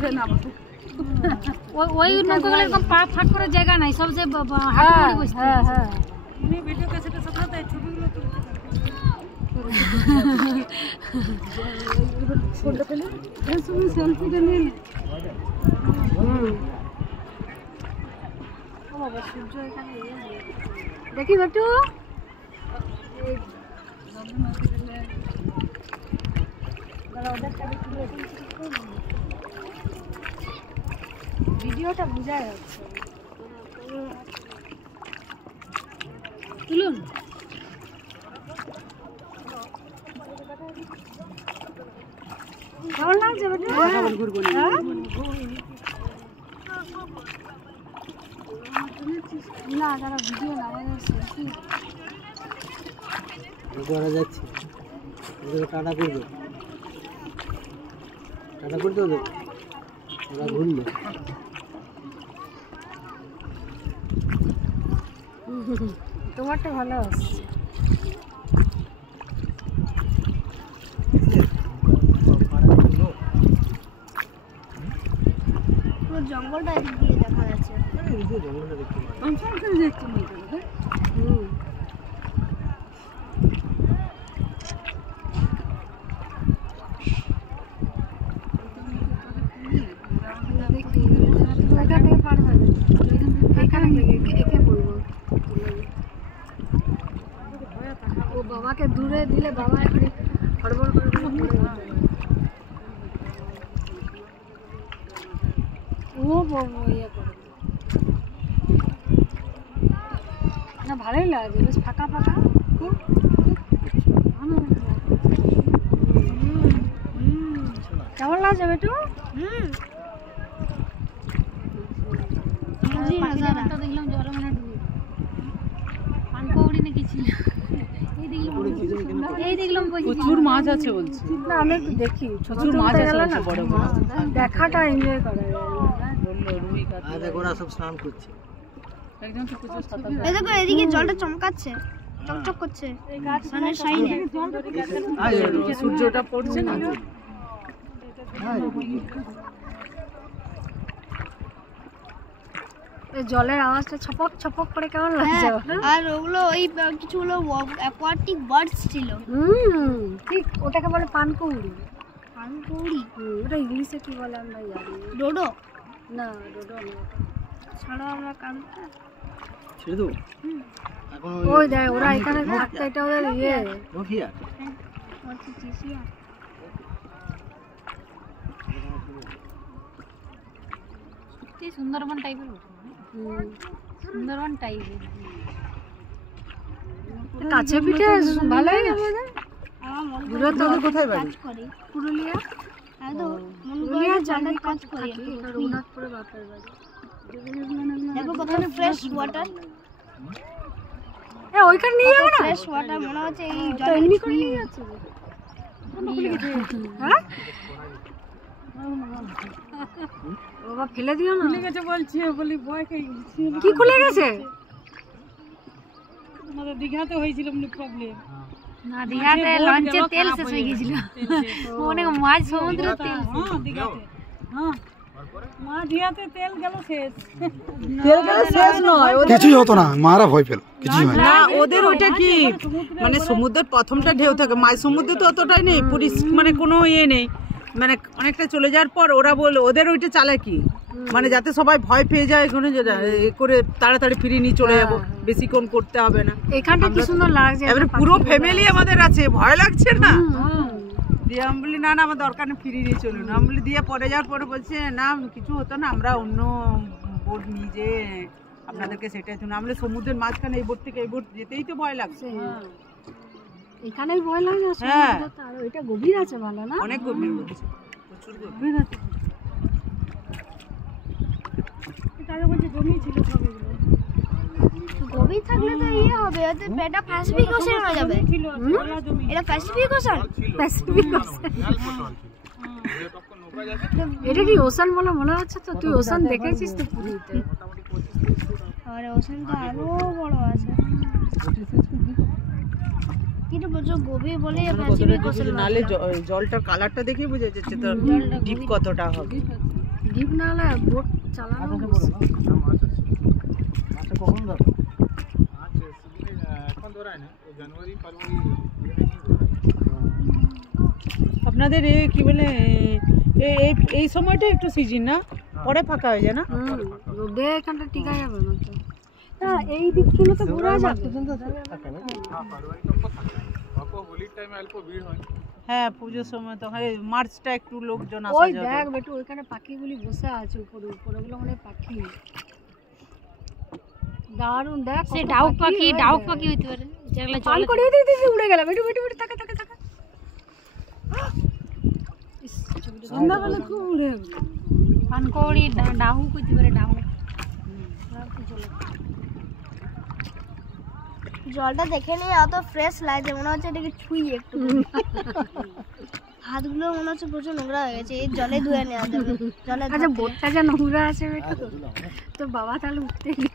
ছেড়ে নামবো। ওই নৌকাগুলো এরকম পা ফাঁক করার জায়গা নাই, সব যে হ্যাঁ বসতে। হ্যাঁ হ্যাঁ উনি ভিডিও ক্যাসেটে সাথে সাথে ছবিগুলো তুলতে ফটো ফেলে তুমি সেলফিটা নিয়ে নে। ও বাবা সূর্য এখানে দেখি একটু ভিডিওটা বুঝায় যাচ্ছে। তুলুন কেমন লাগছে না যারা ভিডিও না করা যাচ্ছে টাটা করবে, টাটা করতে হবে ওরা ঘুরবে। তোমারটা ভালো আসছে। পুরো জঙ্গলটা এদিক দিয়ে দেখা যাচ্ছে। জঙ্গলটা দেখতে ও বাবাকে দূরে দিলে বাবা এখন হড়বড় করে ও বাবা ইয়ে করে না, ভালোই লাগে বেশ ফাঁকা ফাঁকা। কেমন লাগছে বেটু? দেখলাম জলে মনে ডুবে পানকৌড়ি নাকি ছিল। এই দেখলাম প্রচুর মাছ আছে বলছি। না আমি একটু দেখি প্রচুর মাছ আছে বলছে, বড় বড় দেখাটা এনজয় করা যায়। বললো রুই কাতলা। আর দেখো ওরা সব স্নান করছে। একজন তো প্রচুর সাঁতার এই দেখো এদিকে জলটা চমকাচ্ছে, চকচক করছে সানের সাইনে। সূর্যটা পড়ছে না। এই জলের আওয়াজটা ছপক ছপক করে কেমন লাগছে? আর ওগুলো ওই কিছুগুলো অ্যাকোয়াটিক বার্ডস ছিল। ঠিক, ওটাকে বলে পানকৌড়ি। পানকৌড়ি ওটা ইংলিশে কি বলে আমরা জানি ডোডো না। ডোডো না, ছাড়া আমরা কান ছেড়ে দেবো এখন। ওই দেখ ওরা এখানে থাকতে, এটা ওদের ইয়ে নখিয়া সুন্দরবন টাইপের, সুন্দরবন টাইপের কাছে পিঠে ভালোই লাগে। দূরে তো কোথায় বাড়ি? পুরুলিয়া। একদম মন করে পুরুলিয়া জানে জানি কাজ করি। রঘুনাথপুরে বাপের বাড়ি। দেখো কত ফ্রেশ ওয়াটার, ওইখানে নিয়ে যাবো না? ফ্রেশ ওয়াটার মনে হচ্ছে এই তো জলে এমনি করে নিয়ে যাচ্ছে। হ্যাঁ বাবা ফেলে দিও না। খুলে গেছে বলছে, বলি ভয় খেয়ে গেছি। কি খুলে গেছে? আমাদের দীঘাতে হয়েছিল প্রবলেম। না, দীঘাতে লঞ্চে তেল শেষ হয়ে গেছিল, অনেক মাছ সমুদ্রের তেল। হ্যাঁ দীঘাতে, হ্যাঁ মা দীঘাতে তেল গেল শেষ। কিছুই হতো না, মারা ভয় পেল, কিছুই হয় না। ওদের ওইটা কি মানে সমুদ্রের প্রথমটা ঢেউ থাকে, মাঝ সমুদ্রে তো অতটাই নেই, মানে কোনো ইয়ে নেই, মানে অনেকটা চলে যাওয়ার পর ওরা বলে ওদের ওইটা চালাকি, মানে যাতে সবাই ভয় পেয়ে যায়, এখানে করে তাড়াতাড়ি ফিরিয়ে নিয়ে চলে যাবো, বেশিক্ষণ করতে হবে না। এখানটা কি সুন্দর লাগছে, এবারে পুরো ফ্যামিলি আমাদের আছে, ভয় লাগছে না। দিয়ে আমি বলি না না আমার দরকার নেই, ফিরিয়ে নিয়ে চলুন। আমি বলি দিয়ে পরে যাওয়ার পরে বলছে না কিছু হতো না, আমরা অন্য বোট নিয়ে যে আপনাদেরকে সেটাই তো না। আমরা সমুদ্রের মাঝখানে এই বোট থেকে এই বোট যেতেই তো ভয় লাগছে। এখানেই ভয় লাগে। হ্যাঁ আর ওইটা গভীর আছে ভালো না? অনেক গভীর বলছে, প্রচুর গভীর আছে। তাকে বলছে জমি ছিল সব এগুলো। গভীর থাকলে তো ইয়ে হবে, এটা প্যাসিফিক ওশান হয়ে যাবে। এটা প্যাসিফিক ওশান, প্যাসিফিক ওশান। এটা কি ওশান বলে মনে হচ্ছে তো? তুই ওশান দেখেছিস তো পুরীতে? আর ওশান তো আরো বড় আছে, কিন্তু প্রচুর গভীর বলে প্যাসিফিক ওশান। নালে জলটার কালারটা দেখে বোঝা যাচ্ছে তো ডিপ কতটা হবে। ডিপ না হলে বোট চালানো মাছটা কখন ধরো? আপনাদের কি বলে এই সময়টা একটু সিজন না, পরে ফাঁকা হয়ে যায় না? রোদে এখানটা টিকা যাবে না তো। না এই দিকগুলো তো ঘোরা যাবে। হ্যাঁ পুজোর সময় তো হয়, মার্চটা একটু লোকজন আসা ওই যাবে। দেখ বেটু ওইখানে পাখিগুলি বসে আছে উপরে উপরে, ওগুলো মানে পাখি দারুণ। দেখ সে কত ডাউক পাখি হয় ডাউক দেখ। পাখি হইতে পারে যেগুলো পাল জলে করে দিতে উড়ে গেল। বেটু বেটু বেটু তাকা তাকা তাকা। ইস, ছবিটা সন্ধ্যাবেলা খুব উড়ে গেল। পানকৌড়ি ডাহুক হইতে পারে ডাহুক। জলটা দেখে নিয়ে অত ফ্রেশ লাগছে, মনে হচ্ছে এটাকে ছুঁই একটু। হাতগুলো মনে হচ্ছে প্রচুর নোংরা হয়ে গেছে, এই জলে ধুয়ে নেওয়া যাবে। জলে আচ্ছা বোটটা যে নোংরা আছে বেটু, তো বাবা তাহলে উঠতে